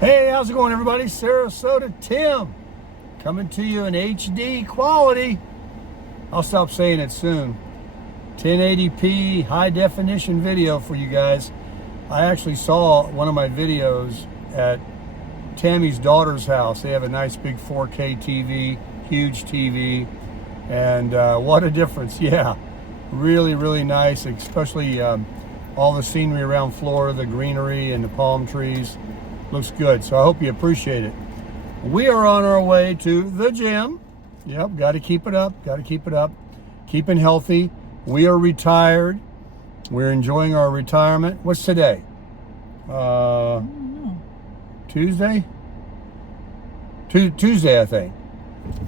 Hey, how's it going, everybody? Sarasota Tim coming to you in HD quality. I'll stop saying it soon. 1080p high definition video for you guys. I actually saw one of my videos at Tammy's daughter's house. They have a nice big 4K TV, huge TV, and what a difference. Yeah, really, really nice, especially all the scenery around Florida, the greenery and the palm trees. Looks good, so I hope you appreciate it. We are on our way to the gym. Yep, got to keep it up, keeping healthy. We are retired. We're enjoying our retirement. What's today? Tuesday? Tuesday, I think.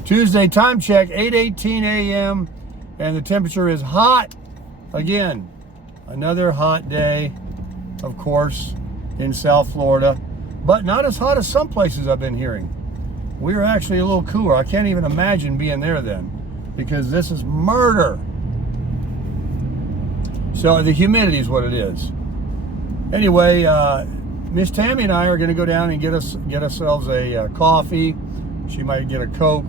Tuesday, time check, 8:18 a.m. and the temperature is hot again. Another hot day, of course, in South Florida. But not as hot as some places I've been hearing. We are actually a little cooler. I can't even imagine being there then, because this is murder. So the humidity is what it is. Anyway, Miss Tammy and I are going to go down and get ourselves a coffee. She might get a Coke,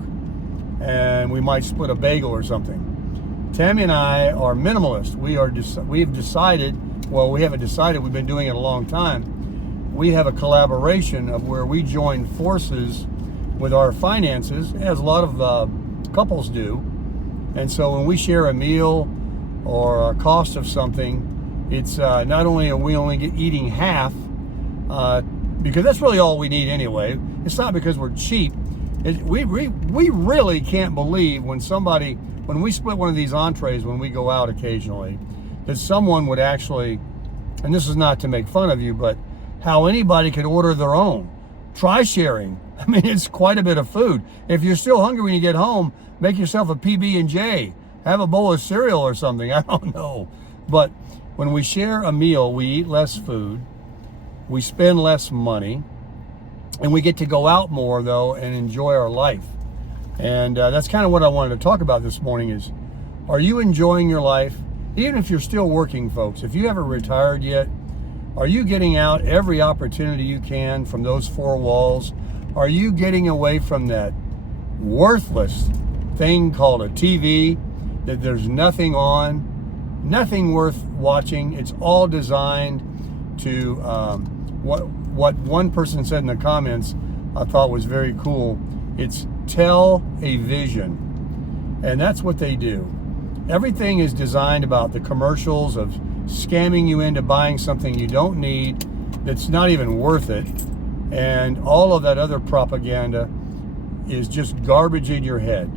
and we might split a bagel or something. Tammy and I are minimalist. We've decided. Well, we haven't decided. We've been doing it a long time. We have a collaboration of where we join forces with our finances, as a lot of couples do. And so when we share a meal or a cost of something, it's not only are we only eating half, because that's really all we need anyway. It's not because we're cheap. We really can't believe when we split one of these entrees when we go out occasionally, that someone would actually, and this is not to make fun of you, but how anybody could order their own. Try sharing. I mean, it's quite a bit of food. If you're still hungry when you get home, make yourself a PB&J. Have a bowl of cereal or something. I don't know. But when we share a meal, we eat less food, we spend less money, and we get to go out more, though, and enjoy our life. And that's kind of what I wanted to talk about this morning is, are you enjoying your life? Even if you're still working, folks, if you haven't retired yet, are you getting out every opportunity you can from those four walls? Are you getting away from that worthless thing called a TV that there's nothing on, nothing worth watching? It's all designed to, what one person said in the comments I thought was very cool. It's tell a vision. And that's what they do. Everything is designed about the commercials of scamming you into buying something you don't need, that's not even worth it, and all of that other propaganda is just garbage in your head.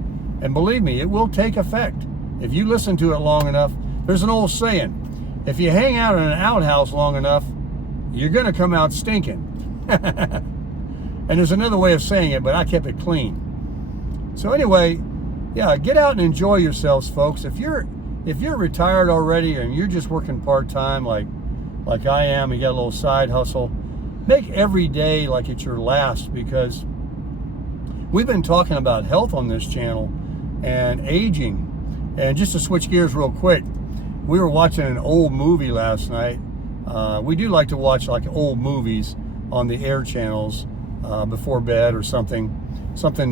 And believe me, it will take effect if you listen to it long enough. There's an old saying, if you hang out in an outhouse long enough, you're going to come out stinking. And there's another way of saying it, but I kept it clean. So anyway, yeah, get out and enjoy yourselves, folks. If you're retired already and you're just working part-time like I am, you got a little side hustle, make every day like it's your last, because we've been talking about health on this channel and aging. And just to switch gears real quick, we were watching an old movie last night. We do like to watch like old movies on the air channels before bed or something,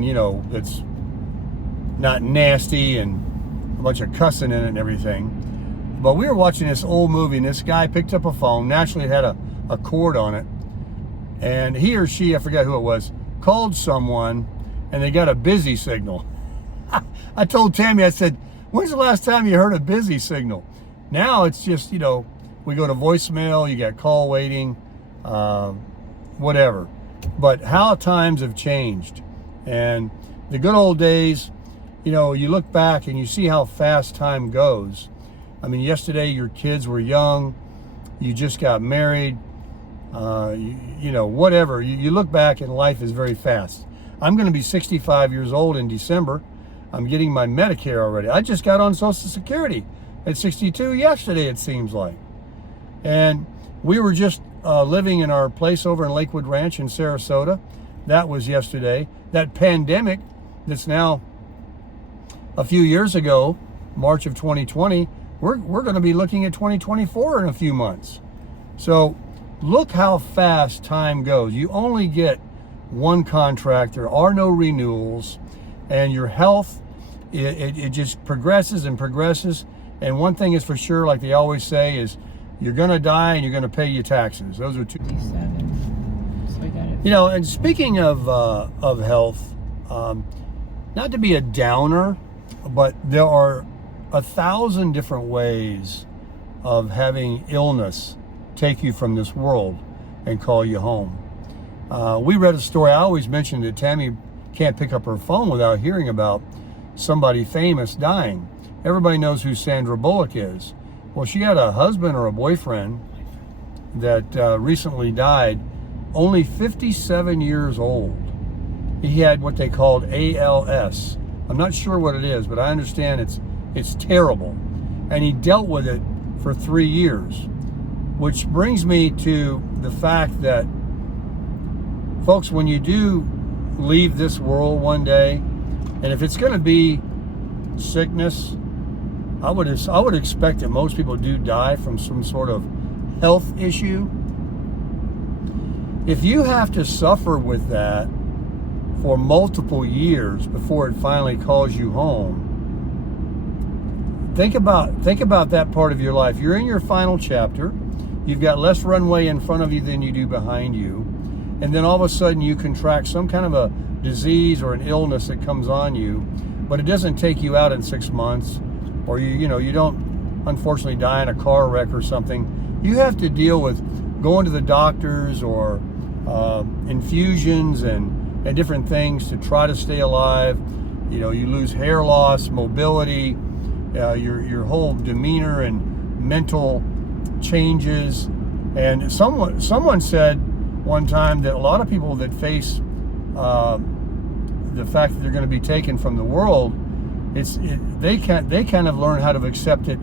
you know, that's not nasty and a bunch of cussing in it and everything. But we were watching this old movie, and this guy picked up a phone. Naturally, it had a cord on it, and he or she, I forget who it was, called someone, and they got a busy signal. I told Tammy, I said, when's the last time you heard a busy signal? Now it's just, you know, we go to voicemail, you got call waiting, whatever. But how times have changed. And the good old days, you know, you look back and you see how fast time goes. I mean, yesterday your kids were young, you just got married, you know, whatever. You look back and life is very fast. I'm going to be 65 years old in December. I'm getting my Medicare already. I just got on Social Security at 62 yesterday, it seems like. And we were just living in our place over in Lakewood Ranch in Sarasota. That was yesterday. That pandemic that's now a few years ago, March of 2020, we're going to be looking at 2024 in a few months. So look how fast time goes. You only get one contract. There are no renewals, and your health, it just progresses and progresses. And one thing is for sure, like they always say, is you're going to die and you're going to pay your taxes. Those are two. 57. So I got it. You know, and speaking of health, not to be a downer, but there are 1,000 different ways of having illness take you from this world and call you home. We read a story. I always mention that Tammy can't pick up her phone without hearing about somebody famous dying. Everybody knows who Sandra Bullock is. Well, she had a husband or a boyfriend that recently died, only 57 years old. He had what they called ALS. I'm not sure what it is, but I understand it's terrible. And he dealt with it for 3 years, which brings me to the fact that, folks, when you do leave this world one day, and if it's going to be sickness, I would expect that most people do die from some sort of health issue. If you have to suffer with that for multiple years before it finally calls you home, think about that part of your life. You're in your final chapter. You've got less runway in front of you than you do behind you. And then all of a sudden you contract some kind of a disease or an illness that comes on you, but it doesn't take you out in 6 months, or you don't unfortunately die in a car wreck or something. You have to deal with going to the doctors or infusions and different things to try to stay alive. You lose hair loss, mobility, your whole demeanor and mental changes. And someone said one time that a lot of people that face the fact that they're going to be taken from the world, they kind of learn how to accept it,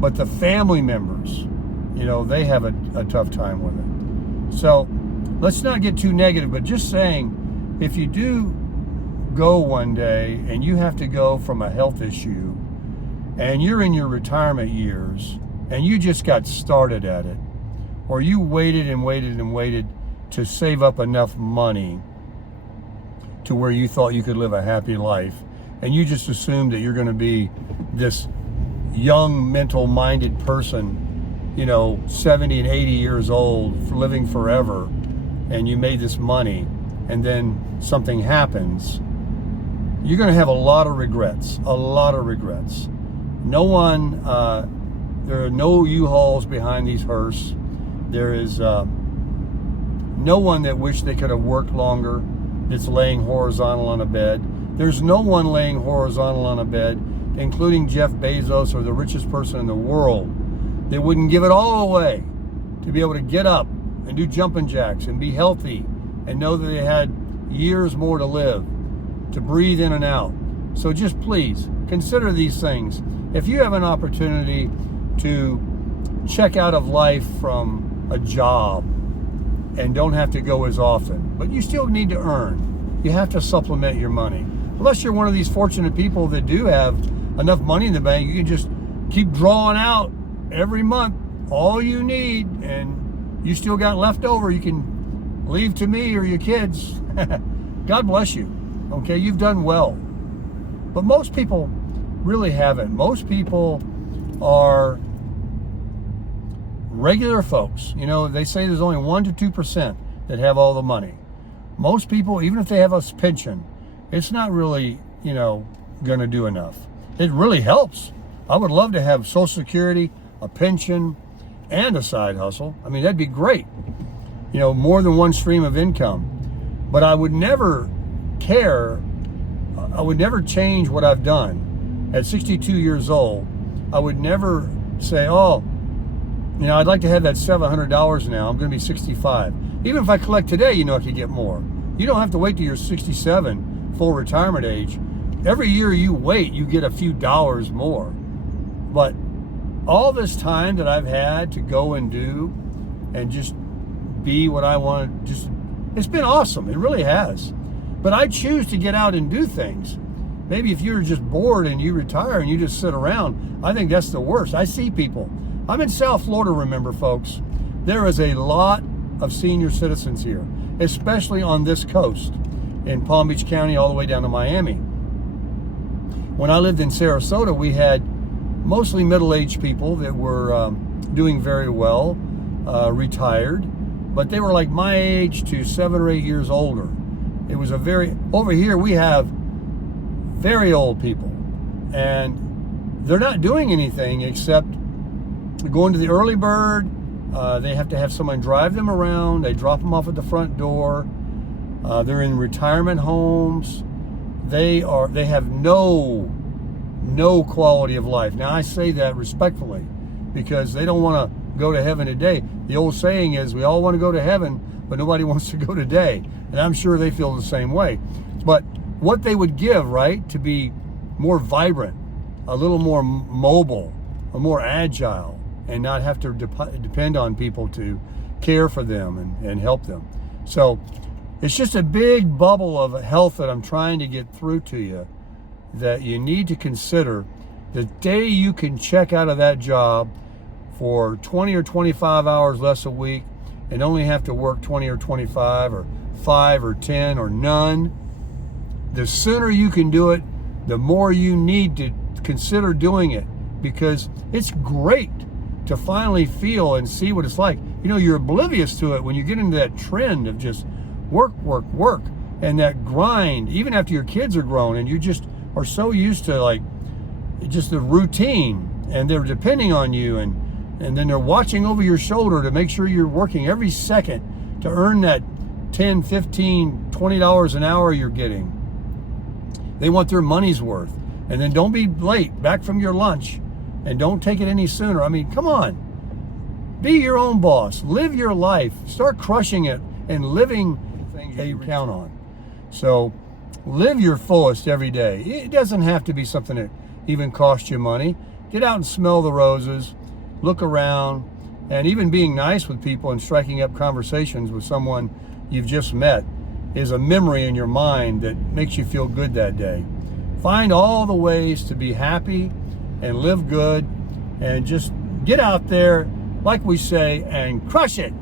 but the family members, they have a tough time with it. So let's not get too negative, but just saying, if you do go one day and you have to go from a health issue and you're in your retirement years and you just got started at it, or you waited and waited and waited to save up enough money to where you thought you could live a happy life, and you just assumed that you're going to be this young, mental-minded person, 70 and 80 years old, living forever, and you made this money, and then something happens, you're going to have a lot of regrets. No one, there are no U-Hauls behind these hearse. There is no one that wished they could have worked longer that's laying horizontal on a bed. There's no one laying horizontal on a bed, including Jeff Bezos or the richest person in the world, that wouldn't give it all away to be able to get up and do jumping jacks and be healthy and know that they had years more to live, to breathe in and out. So just please consider these things. If you have an opportunity to check out of life from a job and don't have to go as often, but you still need to earn, you have to supplement your money. Unless you're one of these fortunate people that do have enough money in the bank, you can just keep drawing out every month all you need, and you still got leftover you can leave to me or your kids. God bless you. Okay, you've done well. But most people really haven't. Most people are regular folks. They say there's only 1% to 2% that have all the money. Most people, even if they have a pension, it's not really, going to do enough. It really helps. I would love to have Social Security, a pension, and a side hustle. I mean, that'd be great. More than one stream of income. But I would never care. I would never change what I've done. At 62 years old, I would never say, I'd like to have that $700 now. I'm going to be 65. Even if I collect today, I could get more. You don't have to wait till you're 67, full retirement age. Every year you wait, you get a few dollars more. But all this time that I've had to go and do and just be what I want, it's been awesome. It really has. But I choose to get out and do things. Maybe if you're just bored and you retire and you just sit around, I think that's the worst. I see people. I'm in South Florida, remember, folks. there is a lot of senior citizens here, especially on this coast in Palm Beach County all the way down to Miami. When I lived in Sarasota, we had mostly middle-aged people that were doing very well, retired, but they were like my age to 7 or 8 years older. It was over here we have very old people, and they're not doing anything except going to the early bird. They have to have someone drive them around. They drop them off at the front door. They're in retirement homes. They have no quality of life. Now, I say that respectfully because they don't want to go to heaven today. The old saying is, we all want to go to heaven, but nobody wants to go today. And I'm sure they feel the same way. But what they would give, right, to be more vibrant, a little more mobile, a more agile, and not have to depend on people to care for them and help them. So it's just a big bubble of health that I'm trying to get through to you, that you need to consider. The day you can check out of that job for 20 or 25 hours less a week and only have to work 20 or 25 or 5 or 10 or none, the sooner you can do it, the more you need to consider doing it, because it's great to finally feel and see what it's like. You know, you're oblivious to it when you get into that trend of just work, and that grind, even after your kids are grown and you just are so used to like just the routine, and they're depending on you, and then they're watching over your shoulder to make sure you're working every second to earn that $10, $15, $20 an hour you're getting. They want their money's worth. And then don't be late back from your lunch, and don't take it any sooner. I mean, come on. Be your own boss. Live your life. Start crushing it and living things that you count on. So live your fullest every day. It doesn't have to be something that even costs you money. Get out and smell the roses, look around, and even being nice with people and striking up conversations with someone you've just met is a memory in your mind that makes you feel good that day. Find all the ways to be happy and live good, and just get out there, like we say, and crush it.